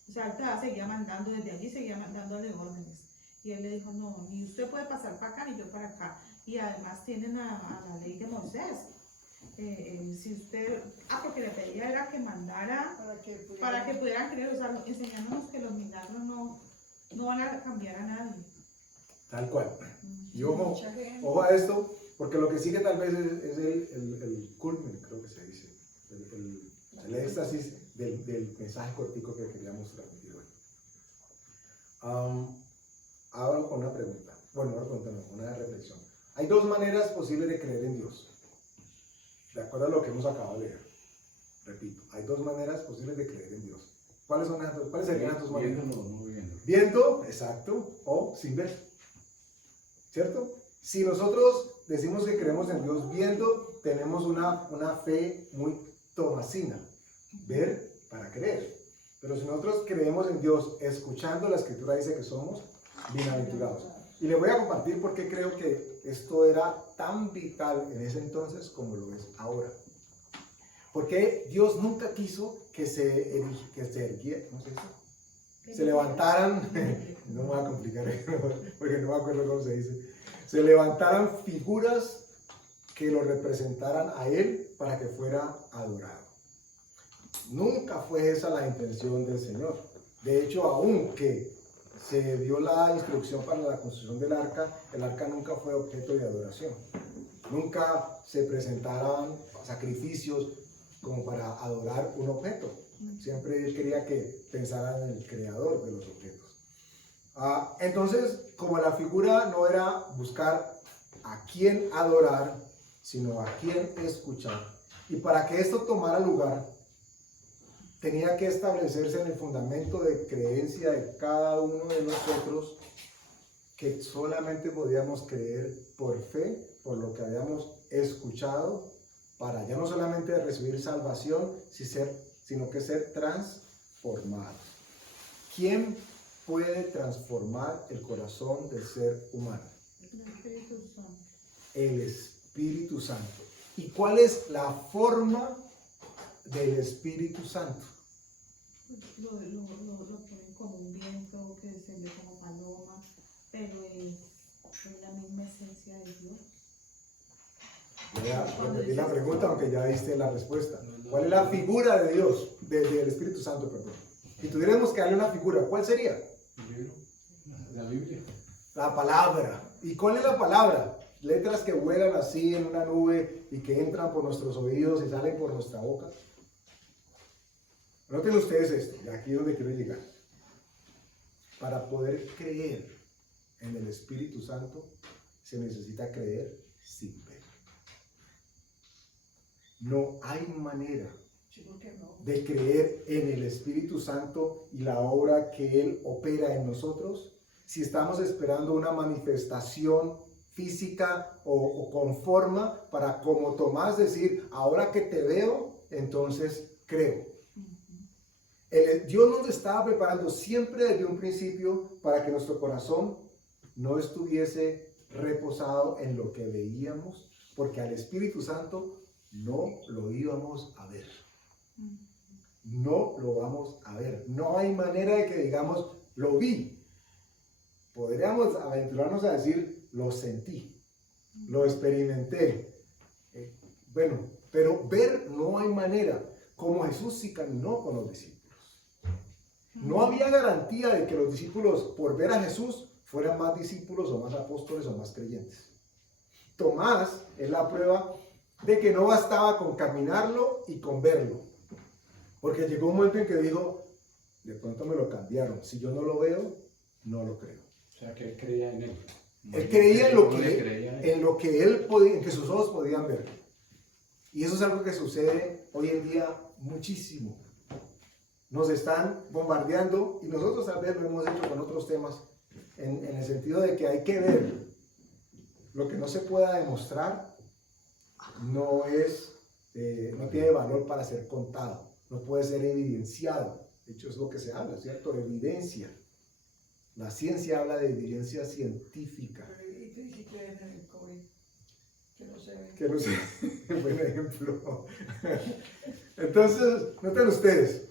O sea, él te va a seguir mandando desde allí, seguía mandándole órdenes. Y él le dijo, no, ni usted puede pasar para acá, ni yo para acá. Y además tienen a la ley de Moisés. Si usted, porque le pedía era que mandara para que pudieran creer, o sea, enseñándonos que los milagros no van a cambiar a nadie. Tal cual. Y ojo a esto, porque lo que sigue tal vez es el culmen, creo que se dice, el éxtasis del mensaje cortico que queríamos transmitir hoy. Ahora con una pregunta, una reflexión. Hay dos maneras posibles de creer en Dios. De acuerdo a lo que hemos acabado de leer. Repito, hay dos maneras posibles de creer en Dios. ¿Cuáles serían las dos maneras? Viendo, exacto, o sin ver. ¿Cierto? Si nosotros decimos que creemos en Dios viendo, tenemos una fe muy tomasina. Ver para creer. Pero si nosotros creemos en Dios escuchando, la Escritura dice que somos bienaventurados. Y les voy a compartir por qué creo que esto era tan vital en ese entonces como lo es ahora. Porque Dios nunca quiso que se levantaran, no me voy a complicar porque no me acuerdo cómo se dice, se levantaran figuras que lo representaran a él para que fuera adorado. Nunca fue esa la intención del Señor. De hecho, aunque se dio la instrucción para la construcción del arca, el arca nunca fue objeto de adoración. Nunca se presentaban sacrificios como para adorar un objeto. Siempre él quería que pensaran en el creador de los objetos. Entonces, como la figura no era buscar a quién adorar, sino a quién escuchar, y para que esto tomara lugar, tenía que establecerse en el fundamento de creencia de cada uno de nosotros que solamente podíamos creer por fe, por lo que habíamos escuchado, para ya no solamente recibir salvación, sino que ser transformados. ¿Quién puede transformar el corazón del ser humano? El Espíritu Santo. ¿Y cuál es la forma del Espíritu Santo? Lo ponen como un viento que se ve como paloma, pero es la misma esencia de Dios. Voy a repetir la pregunta, aunque ya diste la respuesta. ¿Cuál es la figura de Dios, del Espíritu Santo, perdón? Si tuviéramos que darle una figura, ¿cuál sería? ¿El libro? La Biblia. La palabra. ¿Y cuál es la palabra? Letras que vuelan así en una nube y que entran por nuestros oídos y salen por nuestra boca. Noten ustedes esto, y aquí es donde quiero llegar. Para poder creer en el Espíritu Santo, se necesita creer sin ver. No hay manera de creer en el Espíritu Santo y la obra que Él opera en nosotros si estamos esperando una manifestación física o con forma para, como Tomás, decir, ahora que te veo, entonces creo. Dios nos estaba preparando siempre desde un principio para que nuestro corazón no estuviese reposado en lo que veíamos, porque al Espíritu Santo no lo íbamos a ver. No lo vamos a ver. No hay manera de que digamos, lo vi. Podríamos aventurarnos a decir, lo sentí, lo experimenté. Bueno, pero ver no hay manera. Como Jesús sí caminó con los discípulos. No había garantía de que los discípulos, por ver a Jesús, fueran más discípulos o más apóstoles o más creyentes. Tomás es la prueba de que no bastaba con caminarlo y con verlo. Porque llegó un momento en que dijo, de pronto me lo cambiaron. Si yo no lo veo, no lo creo. O sea, que él creía en él. Él creía en lo que él podía, en que sus ojos podían ver. Y eso es algo que sucede hoy en día muchísimo. Nos están bombardeando y nosotros tal vez lo hemos hecho con otros temas en el sentido de que hay que ver lo que no se pueda demostrar. No tiene valor para ser contado, no puede ser evidenciado. De hecho, es lo que se habla, ¿cierto? Evidencia. La ciencia habla de evidencia científica. ¿Y qué creen en el COVID? Que no se ve. Que no sé, buen ejemplo. Entonces, noten ustedes,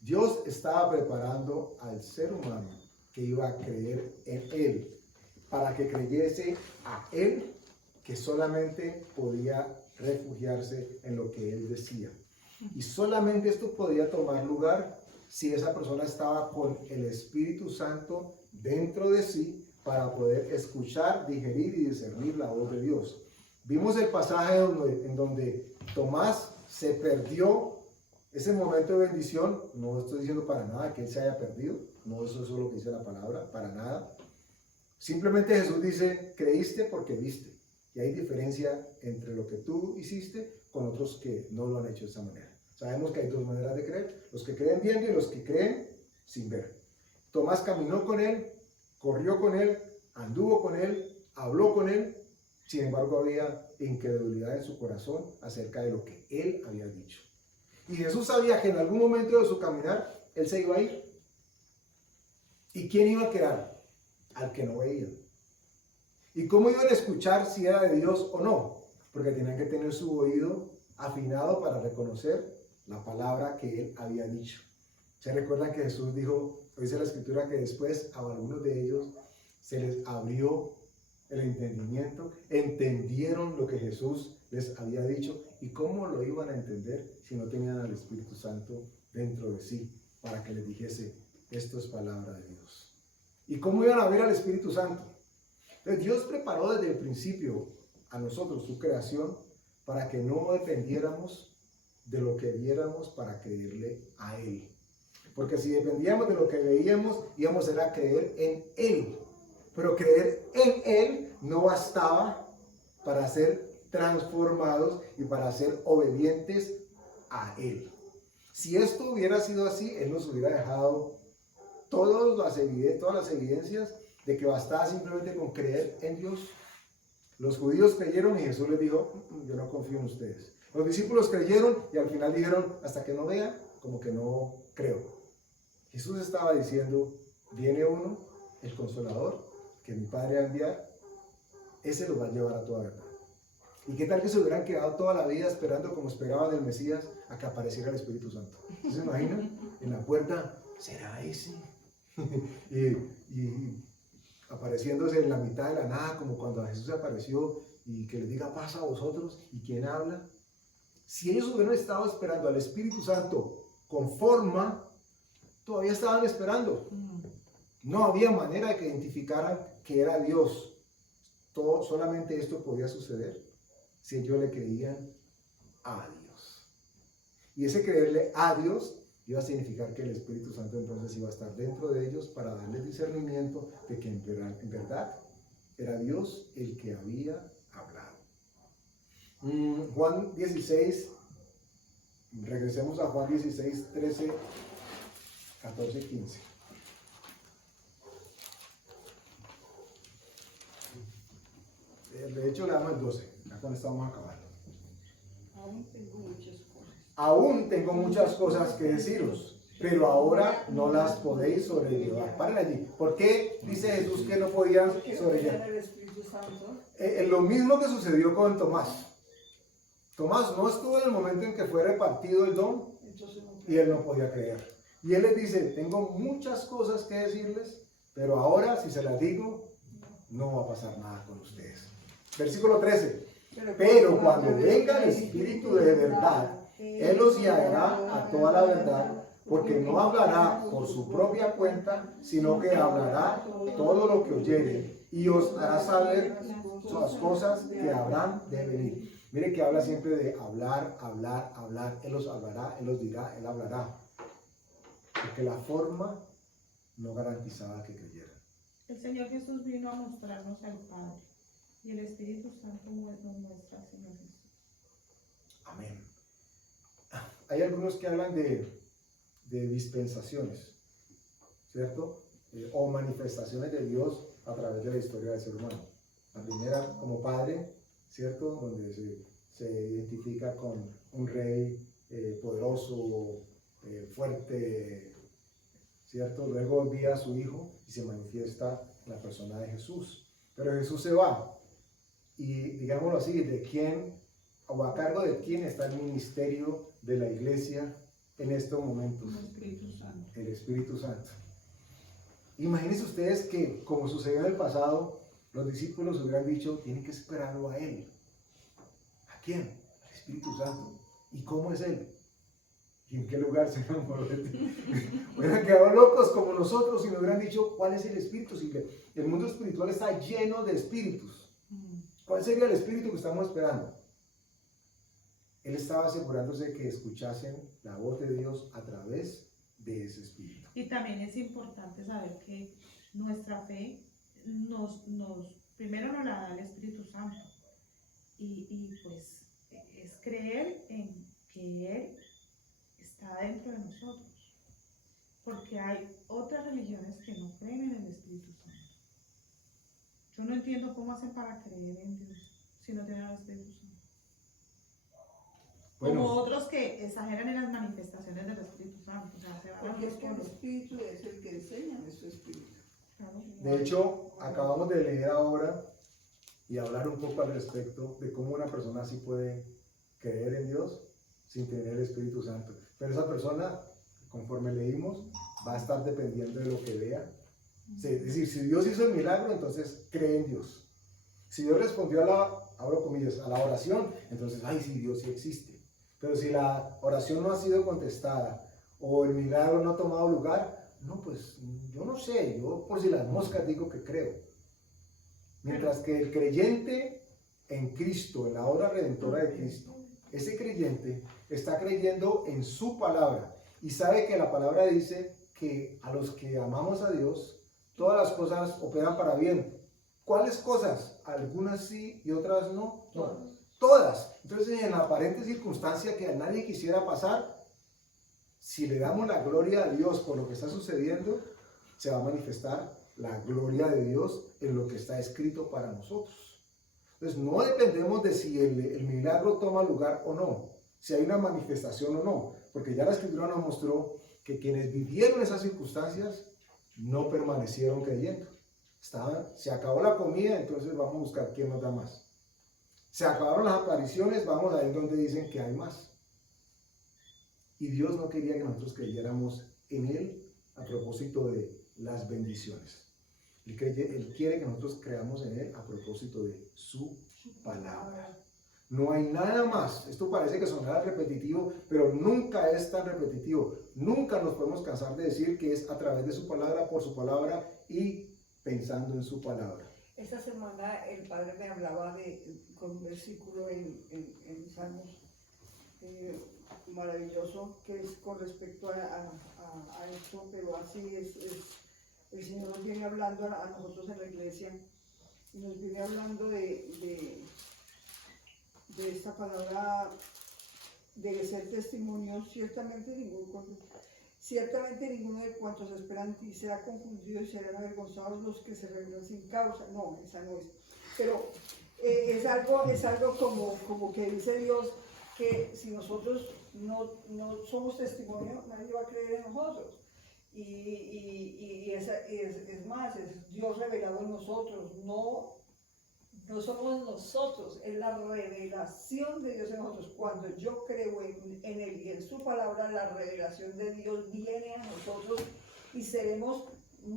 Dios estaba preparando al ser humano que iba a creer en Él, para que creyese a Él, que solamente podía refugiarse en lo que Él decía. Y solamente esto podía tomar lugar si esa persona estaba con el Espíritu Santo dentro de sí para poder escuchar, digerir y discernir la voz de Dios. Vimos el pasaje en donde Tomás se perdió ese momento de bendición. No estoy diciendo para nada que él se haya perdido, no, eso es lo que dice la palabra, para nada. Simplemente Jesús dice, creíste porque viste. Y hay diferencia entre lo que tú hiciste con otros que no lo han hecho de esa manera. Sabemos que hay dos maneras de creer, los que creen viendo y los que creen sin ver. Tomás caminó con él, corrió con él, anduvo con él, habló con él, sin embargo había incredulidad en su corazón acerca de lo que él había dicho. Y Jesús sabía que en algún momento de su caminar, él se iba a ir. ¿Y quién iba a quedar? Al que no veía. ¿Y cómo iban a escuchar si era de Dios o no? Porque tenían que tener su oído afinado para reconocer la palabra que él había dicho. ¿Se recuerdan que Jesús dijo, dice la escritura, que después a algunos de ellos se les abrió el entendimiento, entendieron lo que Jesús les había dicho. ¿Y cómo lo iban a entender si no tenían al Espíritu Santo dentro de sí para que les dijese, esto es palabra de Dios? ¿Y cómo iban a ver al Espíritu Santo? Entonces Dios preparó desde el principio a nosotros, su creación, para que no dependiéramos de lo que viéramos para creerle a Él. Porque si dependíamos de lo que veíamos, íbamos a creer en Él. Pero creer en Él no bastaba para ser transformados y para ser obedientes a Él. Si esto hubiera sido así, Él nos hubiera dejado todas las evidencias de que bastaba simplemente con creer en Dios. Los judíos creyeron y Jesús les dijo, yo no confío en ustedes. Los discípulos creyeron y al final dijeron, hasta que no vean, como que no creo. Jesús estaba diciendo, viene uno, el Consolador, que mi Padre va a enviar, ese los va a llevar a toda verdad. ¿Y qué tal que se hubieran quedado toda la vida esperando como esperaban el Mesías a que apareciera el Espíritu Santo? ¿Se imaginan? En la puerta, ¿será ese? y apareciéndose en la mitad de la nada, como cuando a Jesús se apareció y que les diga paz a vosotros, ¿y quién habla? Si ellos hubieran estado esperando al Espíritu Santo con forma, todavía estaban esperando. No había manera de que identificaran que era Dios. Solamente esto podía suceder si ellos le creían a Dios. Y ese creerle a Dios iba a significar que el Espíritu Santo entonces iba a estar dentro de ellos para darles discernimiento de que en verdad era Dios el que había hablado. Juan 16, regresemos a Juan 16, 13, 14 y 15. De hecho, le damos el 12, ya con esto vamos a acabar. Aún tengo muchas cosas que deciros, pero ahora no las podéis sobrellevar. Paren allí. ¿Por qué dice Jesús que no podían sobrellevar? Lo mismo que sucedió con Tomás. Tomás no estuvo en el momento en que fue repartido el don y él no podía creer. Y él les dice, tengo muchas cosas que decirles, pero ahora si se las digo, no va a pasar nada con ustedes. Versículo 13. Pero cuando venga el Espíritu de verdad, Él os guiará a toda la verdad, porque no hablará por su propia cuenta, sino que hablará todo lo que oyere y os hará saber las cosas que habrán de venir. Mire que habla siempre de hablar, hablar, hablar. Él os hablará, Él os dirá, Él hablará. Porque la forma no garantizaba que creyeran. El Señor Jesús vino a mostrarnos al Padre y el Espíritu Santo nos muestra al Señor Jesús. Amén. Hay algunos que hablan de dispensaciones, ¿cierto? O manifestaciones de Dios a través de la historia del ser humano. La primera como Padre, ¿cierto? Donde se identifica con un rey poderoso, fuerte, ¿cierto? Luego envía a su Hijo y se manifiesta en la persona de Jesús. Pero Jesús se va y, digámoslo así, ¿de quién o a cargo de quién está el ministerio de la iglesia en estos momentos? El Espíritu Santo. El Espíritu Santo. Imagínense ustedes que, como sucedió en el pasado, los discípulos hubieran dicho, tienen que esperarlo a Él. ¿A quién? Al Espíritu Santo. ¿Y cómo es Él? ¿Y en qué lugar se hubieran quedado locos como nosotros y nos hubieran dicho, ¿cuál es el Espíritu? Si el mundo espiritual está lleno de espíritus. ¿Cuál sería el espíritu que estamos esperando? Él estaba asegurándose que escuchasen la voz de Dios a través de ese espíritu. Y también es importante saber que nuestra fe primero nos la da el Espíritu Santo. Y pues es creer en que Él está dentro de nosotros. Porque hay otras religiones que no creen en el Espíritu Santo. Yo no entiendo cómo hacen para creer en Dios si no tienen el Espíritu Santo. Bueno, Como otros que exageran en las manifestaciones del Espíritu Santo. O sea, se van Porque es que el por los- Espíritu es el que enseña de su Espíritu. claro. de hecho, acabamos de leer ahora y hablar un poco al respecto de cómo una persona así puede creer en Dios sin tener el Espíritu Santo. Pero esa persona, conforme leímos, va a estar dependiendo de lo que vea. Es decir, si Dios hizo el milagro, entonces cree en Dios. Si Dios respondió abro comillas, a la oración, entonces, ay, sí, Dios sí existe. Pero si la oración no ha sido contestada o el milagro no ha tomado lugar, no, pues yo no sé, yo por si las moscas digo que creo. Mientras que el creyente en Cristo, en la obra redentora de Cristo, ese creyente está creyendo en su palabra y sabe que la palabra dice que a los que amamos a Dios, todas las cosas operan para bien. ¿Cuáles cosas? Algunas sí y otras no. No, todas. Entonces, en la aparente circunstancia que a nadie quisiera pasar, si le damos la gloria a Dios por lo que está sucediendo, se va a manifestar la gloria de Dios en lo que está escrito para nosotros. Entonces, no dependemos de si el milagro toma lugar o no, si hay una manifestación o no, porque ya la Escritura nos mostró que quienes vivieron esas circunstancias no permanecieron creyendo. Se acabó la comida, entonces vamos a buscar quién nos da más. Se acabaron las apariciones, vamos a ir donde dicen que hay más. Y Dios no quería que nosotros creyéramos en Él a propósito de las bendiciones. Él quiere que nosotros creamos en Él a propósito de su palabra. No hay nada más. Esto parece que sonará repetitivo, pero nunca es tan repetitivo. Nunca nos podemos cansar de decir que es a través de su palabra, por su palabra y pensando en su palabra. Esta semana el padre me hablaba con un versículo en Salmos maravilloso, que es con respecto a esto, pero así es, el Señor nos viene hablando a nosotros en la iglesia, y nos viene hablando de esta palabra de ser testimonio. Ciertamente ninguno de cuantos esperan en ti será confundido y serán avergonzados los que se rebelan sin causa. No, esa no es. Pero es algo como que dice Dios, que si nosotros no somos testimonio, nadie va a creer en nosotros. Y es más, es Dios revelado en nosotros, no somos nosotros, es la revelación de Dios en nosotros. Cuando yo creo en Él y en su palabra, la revelación de Dios viene a nosotros y seremos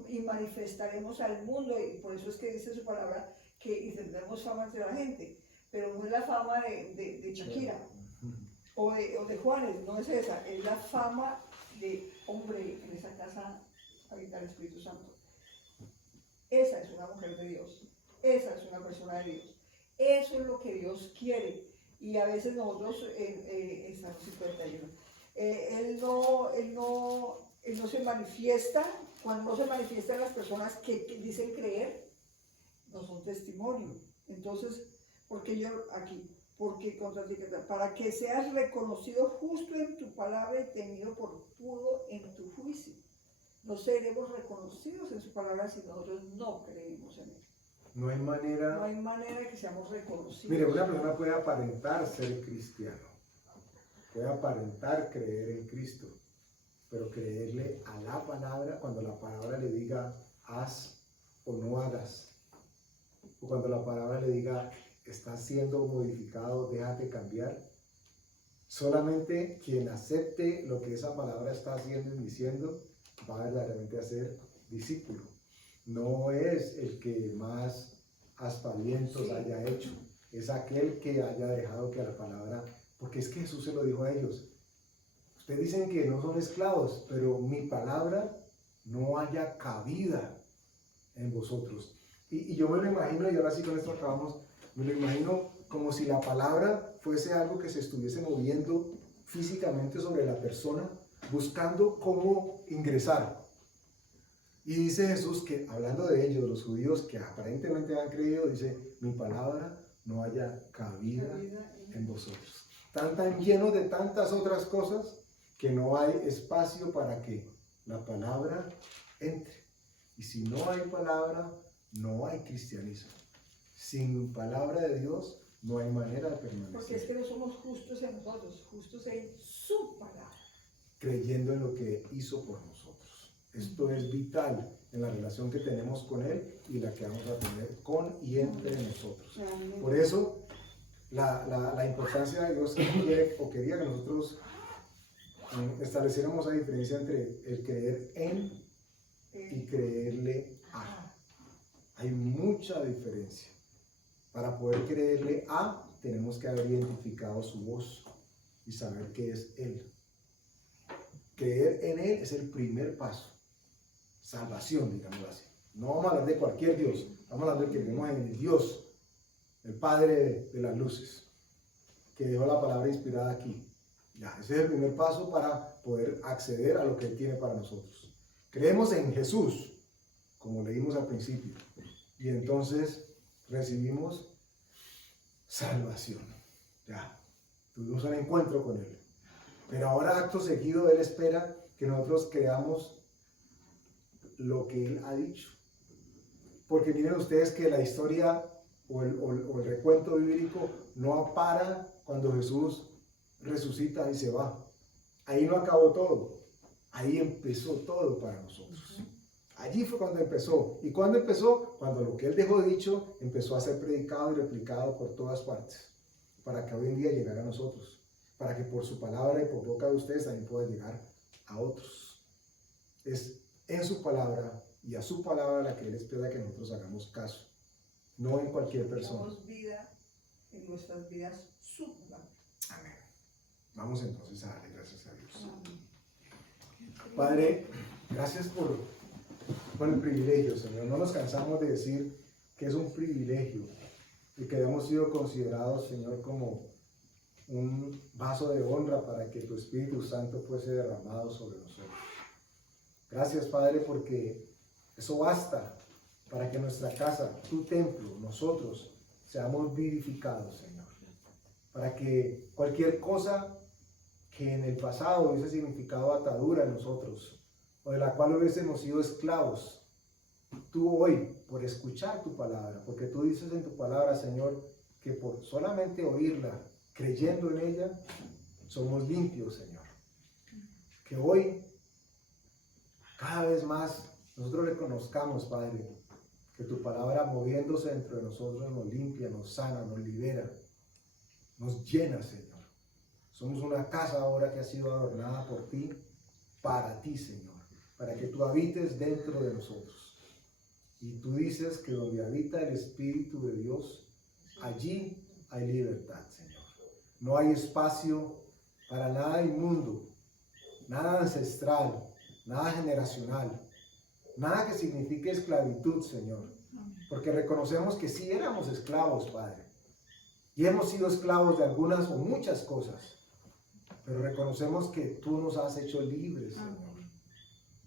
y manifestaremos al mundo, y por eso es que dice su palabra que tendremos fama entre la gente, pero no es la fama de Shakira o de Juanes, no es esa, es la fama de hombre, en esa casa habita el Espíritu Santo. Esa es una mujer de Dios. Esa es una persona de Dios. Eso es lo que Dios quiere. Y a veces nosotros, estamos 51, Él no se manifiesta. Cuando no se manifiestan las personas que dicen creer, no son testimonio. Entonces, porque contra ti, para que seas reconocido justo en tu palabra y tenido por puro en tu juicio. No seremos reconocidos en su palabra si nosotros no creemos en Él. No hay manera de que seamos reconocidos. Mire, una persona puede aparentar ser cristiano, puede aparentar creer en Cristo, pero creerle a la palabra cuando la palabra le diga haz o no hagas, o cuando la palabra le diga estás siendo modificado, déjate cambiar. Solamente quien acepte lo que esa palabra está haciendo y diciendo va verdaderamente a ser discípulo. No es el que más aspavientos haya hecho, es aquel que haya dejado que la palabra, porque es que Jesús se lo dijo a ellos. Ustedes dicen que no son esclavos, pero mi palabra no haya cabida en vosotros. Y yo me lo imagino, y ahora sí con esto acabamos, me lo imagino como si la palabra fuese algo que se estuviese moviendo físicamente sobre la persona, buscando cómo ingresar. Y dice Jesús que, hablando de ellos, los judíos que aparentemente han creído, dice, mi palabra no haya cabida en vosotros. Están tan llenos de tantas otras cosas que no hay espacio para que la palabra entre. Y si no hay palabra, no hay cristianismo. Sin palabra de Dios no hay manera de permanecer. Porque es que no somos justos en nosotros, justos en su palabra. Creyendo en lo que hizo por nosotros. Esto es vital en la relación que tenemos con Él y la que vamos a tener con y entre nosotros. Por eso, la importancia de Dios quiere o quería que nosotros estableciéramos la diferencia entre el creer en y creerle a. Hay mucha diferencia. Para poder creerle tenemos que haber identificado su voz y saber que es Él. Creer en Él es el primer paso. Salvación, digámoslo así. No vamos a hablar de cualquier Dios, vamos a hablar de que creemos en el Dios, el Padre de las luces, que dejó la palabra inspirada aquí. Ya, ese es el primer paso para poder acceder a lo que Él tiene para nosotros. Creemos en Jesús, como leímos al principio, y entonces recibimos salvación. Ya, tuvimos un encuentro con Él. Pero ahora, acto seguido, Él espera que nosotros creamos lo que Él ha dicho. Porque miren ustedes que la historia o el recuento bíblico no para cuando Jesús resucita y se va. Ahí no acabó todo. Ahí empezó todo para nosotros. Allí fue cuando empezó. ¿Y cuándo empezó? Cuando lo que Él dejó dicho empezó a ser predicado y replicado por todas partes. Para que hoy en día llegara a nosotros. Para que por su palabra y por boca de ustedes también pueda llegar a otros. Es en su palabra y a su palabra la que Él espera que nosotros hagamos caso. No en cualquier persona. Damos vida en nuestras vidas su palabra. Amén. Vamos entonces a darle gracias a Dios. Padre, gracias por el privilegio, Señor. No nos cansamos de decir que es un privilegio y que hemos sido considerados, Señor, como un vaso de honra para que tu Espíritu Santo fuese derramado sobre nosotros. Gracias, Padre, porque eso basta para que nuestra casa, tu templo, nosotros, seamos vivificados, Señor. Para que cualquier cosa que en el pasado hubiese significado atadura en nosotros, o de la cual hubiésemos sido esclavos, tú hoy, por escuchar tu palabra, porque tú dices en tu palabra, Señor, que por solamente oírla, creyendo en ella, somos limpios, Señor. Que hoy, cada vez más, nosotros reconozcamos, Padre, que tu palabra moviéndose dentro de nosotros nos limpia, nos sana, nos libera, nos llena, Señor. Somos una casa ahora que ha sido adornada por ti, para ti, Señor, para que tú habites dentro de nosotros. Y tú dices que donde habita el Espíritu de Dios, allí hay libertad, Señor. No hay espacio para nada inmundo, nada ancestral, nada generacional, nada que signifique esclavitud, Señor. Porque reconocemos que sí éramos esclavos, Padre. Y hemos sido esclavos de algunas o muchas cosas. Pero reconocemos que tú nos has hecho libres, Señor.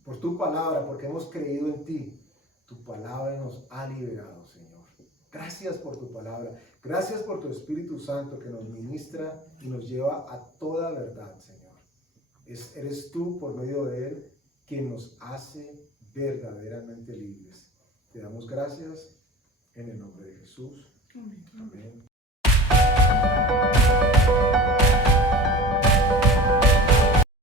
Por tu palabra, porque hemos creído en ti. Tu palabra nos ha liberado, Señor. Gracias por tu palabra. Gracias por tu Espíritu Santo que nos ministra y nos lleva a toda verdad, Señor. Eres tú, por medio de Él, quien nos hace verdaderamente libres. Te damos gracias en el nombre de Jesús. Amén.